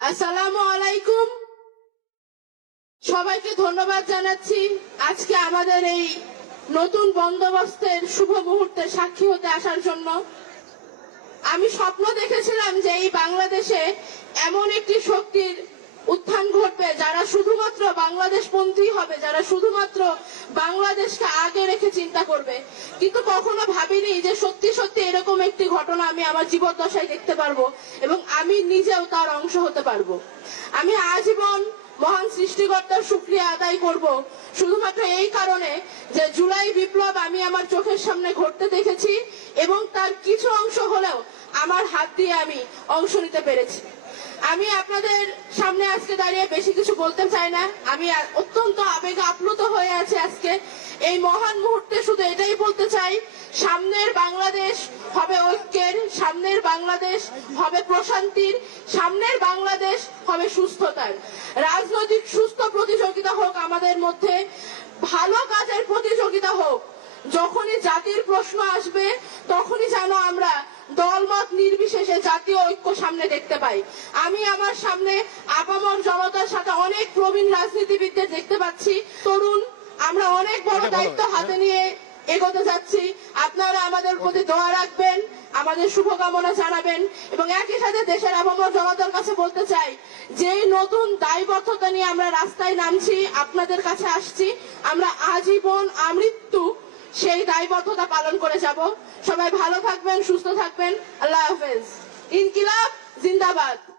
আসসালামু আলাইকুম। সবাইকে ধন্যবাদ জানাচ্ছি। আজকে আমাদের এই নতুন বন্দোবস্তের শুভ মুহূর্তে সাক্ষী হতে আসার জন্য। আমি স্বপ্ন দেখেছিলাম যে এই বাংলাদেশে এমন একটি শক্তির উত্থান ঘটবে যারা শুধুমাত্র বাংলাদেশ হবে যারা শুধুমাত্র বাংলাদেশকে আগে রেখে চিন্তা করবে। কিন্তু কখনো ভাবিনি যে সত্যি সত্যি এরকম একটি ঘটনা আমি আমার জীবদ্দশায় দেখতে পারব এবং আমি নিজেও তার অংশ হতে পারব। আমি আজীবন মহান সৃষ্টিকর্তার শুক্রিয়া আদায় করব। শুধুমাত্র এই কারণে যে জুলাই বিপ্লব আমি আমার চোখের সামনে ঘটতে দেখেছি এবং তার কিছু অংশ হলেও আমার হাত দিয়ে আমি অংশ নিতে পেরেছি। আমি আপনাদের সামনে আজকে দাঁড়িয়ে বেশি কিছু বলতে চাই না। আমি অত্যন্ত আবেগ আপ্লুত হয়ে আছি আজকে। এই মহান মুহূর্তে শুধু এটাই বলতে চাই, সামনের বাংলাদেশ হবে ঐক্যের, সামনের বাংলাদেশ হবে প্রশান্তির, সামনের বাংলাদেশ হবে সুস্থতার। রাজনৈতিক সুস্থ প্রতিযোগিতা হোক আমাদের মধ্যে, ভালো কাজের প্রতিযোগিতা হোক, যখনই জাতির প্রশ্ন আসবে, তখনই যেন আমরা দলমত নির্বিশেষে জাতীয় ঐক্য সামনে দেখতে পাই। আমি আমার সামনে আপামর জনতার সাথে অনেক প্রবীণ রাজনীতিবিদদের দেখতে পাচ্ছি। তরুণ আমরা অনেক বড় দায়িত্ব হাতে নিয়ে এগোতে যাচ্ছি। আপনারা আমাদের প্রতি দোয়া রাখবেন আমাদের শুভকামনা জানাবেন এবং একই সাথে দেশের আপামর জনতার কাছে বলতে চাই যে নতুন দায়বদ্ধতা নিয়ে আমরা রাস্তায় নামছি আপনাদের কাছে আসছি আমরা আজীবন আমৃত্যু সেই দায়বদ্ধতা পালন করে যাব। সবাই ভালো থাকবেন সুস্থ থাকবেন। আল্লাহ হাফেজ। Zindabad!